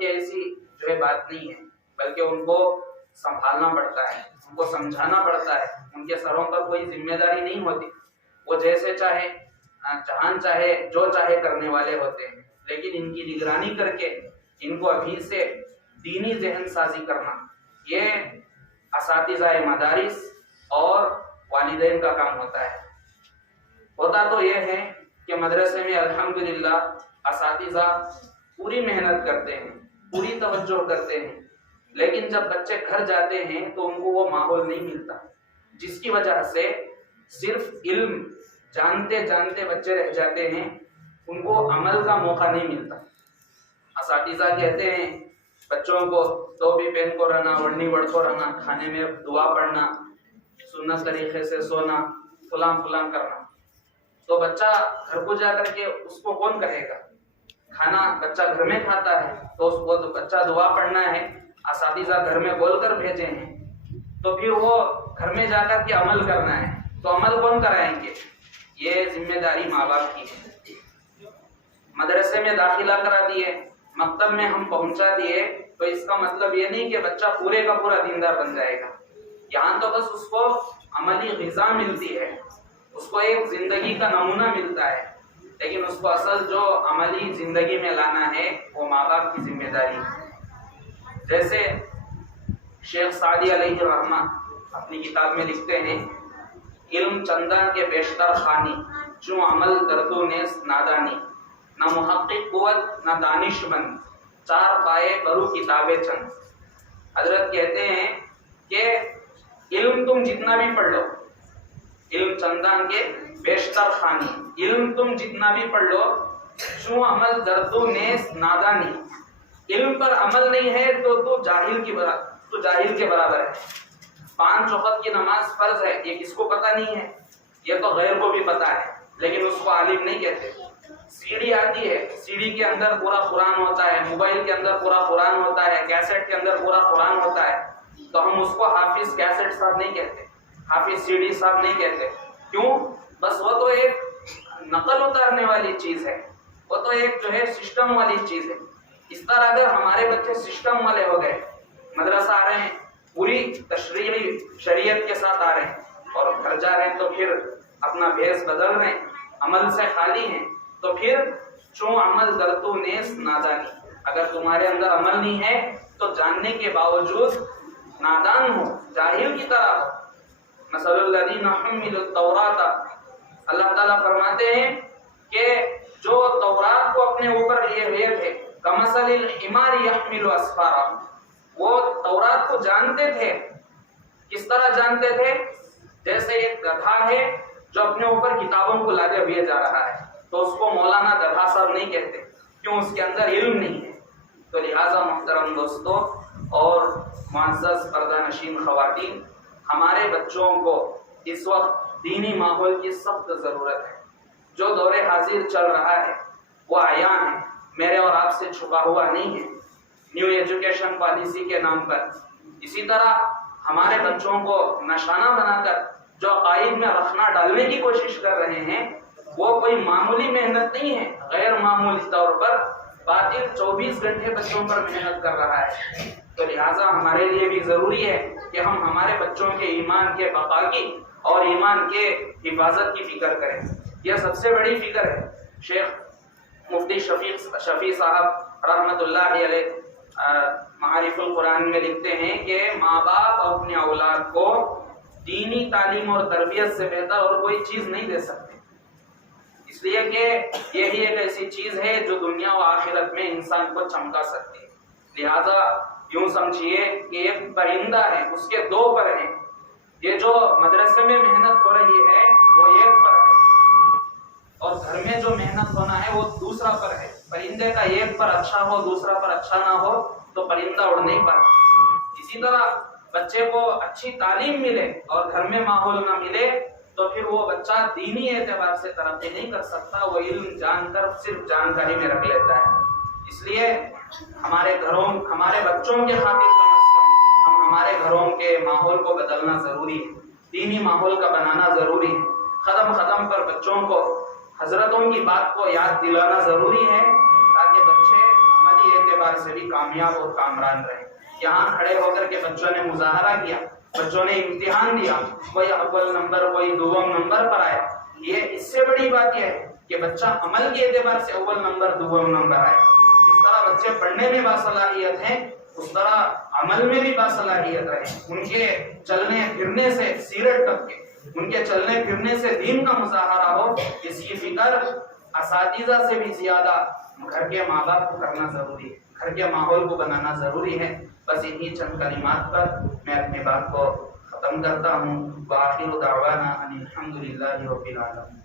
کی ایسی جو ہے بات نہیں ہے، بلکہ ان کو سنبھالنا پڑتا ہے، ان کو سمجھانا پڑتا ہے. ان کے سروں پر کوئی ذمہ داری نہیں ہوتی، وہ جیسے چاہے جہاں چاہے جو چاہے کرنے والے ہوتے ہیں. لیکن ان کی نگرانی کر کے ان کو ابھی سے دینی ذہن سازی کرنا یہ اساتذہ مدارس اور والدین کا کام ہوتا ہے. ہوتا تو یہ ہے کہ مدرسے میں الحمدللہ اساتذہ پوری محنت کرتے ہیں، پوری توجہ کرتے ہیں، لیکن جب بچے گھر جاتے ہیں تو ان کو وہ ماحول نہیں ملتا، جس کی وجہ سے صرف علم جانتے جانتے بچے رہ جاتے ہیں، ان کو عمل کا موقع نہیں ملتا. اساتذہ کہتے ہیں بچوں کو ٹوپی پہن کو رہنا، وڑنی وڑ کو رہنا، کھانے میں دعا پڑھنا، سنت طریقے سے سونا، فلاں فلاں کرنا. تو بچہ گھر کو جا کر کے اس کو کون کہے گا؟ کھانا بچہ گھر میں کھاتا ہے تو اس کو بچہ دعا پڑھنا ہے، اساتذہ گھر میں بول کر بھیجے ہیں، تو پھر وہ گھر میں جا کر کے عمل کرنا ہے، تو عمل کون کرائیں گے؟ یہ ذمہ داری ماں باپ کی ہے. مدرسے میں داخلہ کرا دیے، مکتب میں ہم پہنچا دیے، تو اس کا مطلب یہ نہیں کہ بچہ پورے کا پورا دیندار بن جائے گا. یہاں تو بس اس کو عملی غذا ملتی ہے، اس کو ایک زندگی کا نمونہ ملتا ہے، لیکن اس کو اصل جو عملی زندگی میں لانا ہے وہ ماں باپ کی ذمہ داری ہے. جیسے شیخ سعدی علیہ الرحمہ اپنی کتاب میں لکھتے ہیں، علم چندہ کے بیشتر خانی، چوں عمل دردو نیس نادانی، نہ محقق قوت نہ دانش مند، چار پائے برو کتابیں چند. حضرت کہتے ہیں کہ علم تم جتنا بھی پڑھ لو، علم چندان کے بیشتر خانی، علم تم جتنا بھی پڑھ لو، چوں عمل دردو نیس نادانی، علم پر عمل نہیں ہے تو جاہل کے برابر ہے. 5 وقت کی نماز فرض ہے، یہ کس کو پتہ نہیں ہے؟ یہ تو غیر کو بھی پتہ ہے، لیکن اس کو عالم نہیں کہتے. سیڑھی آتی ہے، سیڑھی کے اندر پورا قرآن ہوتا ہے، موبائل کے اندر پورا قرآن ہوتا ہے، کیسٹ کے اندر پورا قرآن ہوتا ہے، تو ہم اس کو حافظ کیسٹ صاحب نہیں کہتے، حافظ سیڑھی صاحب نہیں کہتے. کیوں؟ بس وہ تو ایک نقل اتارنے والی چیز ہے، وہ تو ایک جو ہے سسٹم والی چیز ہے. اس طرح اگر ہمارے بچے سسٹم والے ہو گئے، مدرسہ آ رہے ہیں پوری تشریعی شریعت کے ساتھ آ رہے ہیں، اور گھر جا رہے ہیں تو پھر اپنا بھیس بدل رہے ہیں، عمل سے خالی ہیں، تو پھر چوں عمل درتو نیس نادانی. اگر تمہارے اندر عمل نہیں ہے تو جاننے کے باوجود نادان ہو، جاہل کی طرح ہو. مثل الذین حملوا التوراۃ، اللہ تعالیٰ فرماتے ہیں کہ جو تورات کو اپنے اوپر لیے ہوئے تھے، کمثل الحمار یحمل اسفارا، وہ تورات کو جانتے تھے. کس طرح جانتے تھے؟ جیسے ایک گدھا ہے جو اپنے اوپر کتابوں کو لادے ہوئے جا رہا ہے، تو اس کو مولانا گدھا صاحب نہیں کہتے، کیوں؟ اس کے اندر علم نہیں ہے. تو لہٰذا محترم دوستو اور معزز پردہ نشین خواتین، ہمارے بچوں کو اس وقت دینی ماحول کی سخت ضرورت ہے. جو دور حاضر چل رہا ہے وہ عیاں ہے، میرے اور آپ سے چھپا ہوا نہیں ہے، نیو ایجوکیشن پالیسی کے نام پر. اسی طرح ہمارے بچوں کو نشانہ بنا کر جو عقائد میں رکھنا ڈالنے کی کوشش کر رہے ہیں، وہ کوئی معمولی محنت نہیں ہے. غیر معمولی طور پر باطل 24 گھنٹے بچوں پر محنت کر رہا ہے. تو لہٰذا ہمارے لیے بھی ضروری ہے کہ ہم ہمارے بچوں کے ایمان کے بقا کی اور ایمان کے حفاظت کی فکر کریں. یہ سب سے بڑی فکر ہے. شیخ مفتی شفیع صاحب رحمۃ اللہ علیہ معارف القرآن میں لکھتے ہیں کہ ماں باپ اپنے اولاد کو دینی تعلیم اور تربیت سے بہتر اور کوئی چیز نہیں دے سکتے، اس لیے کہ یہی ایک ایسی چیز ہے جو دنیا و آخرت میں انسان کو چمکا سکتی ہے. لہذا یوں سمجھیے کہ ایک پرندہ ہے، اس کے 2 پر ہیں. یہ جو مدرسے میں محنت ہو رہی ہے وہ ایک پر ہے، اور گھر میں جو محنت ہونا ہے وہ دوسرا پر ہے. پرندے کا ایک پر اچھا ہو، دوسرا پر اچھا نہ ہو تو پرندہ اڑ نہیں پاتا. اسی طرح بچے کو اچھی تعلیم ملے اور گھر میں ماحول نہ ملے تو پھر وہ بچہ دینی اعتبار سے ترقی نہیں کر سکتا، وہ علم جان کر صرف جانکاری میں رکھ لیتا ہے. اس لیے ہمارے بچوں کے خاطر کم از کم ہم ہمارے گھروں کے ماحول کو بدلنا ضروری ہے، دینی ماحول کا بنانا ضروری ہے. ختم پر بچوں کو حضرتوں کی بات کو یاد دلانا ضروری ہے تاکہ بچے عملی اعتبار اعتبار سے بھی کامیاب اور کامران رہے. یہاں کھڑے ہو کر کے بچوں نے مظاہرہ کیا, بچوں نے امتحان دیا, کوئی اول نمبر کوئی دوم نمبر پر آیا. یہ اس سے بڑی بات یہ ہے کہ بچہ عمل کے اعتبار سے اول نمبر دوم نمبر آئے. اس طرح بچے پڑھنے میں باصلاحیت ہیں, اس طرح عمل میں بھی باصلاحیت رہے. ان کے چلنے پھرنے سے سیرت تک کے, ان کے چلنے پھرنے سے دین کا مظاہرہ ہو, اس کی فکر اساتذہ سے بھی زیادہ گھر کے ماں باپ کو کرنا ضروری ہے, گھر کے ماحول کو بنانا ضروری ہے. بس انہی چند کلمات پر میں اپنی بات کو ختم کرتا ہوں. وآخر دعوانا ان الحمد للہ رب العالمین.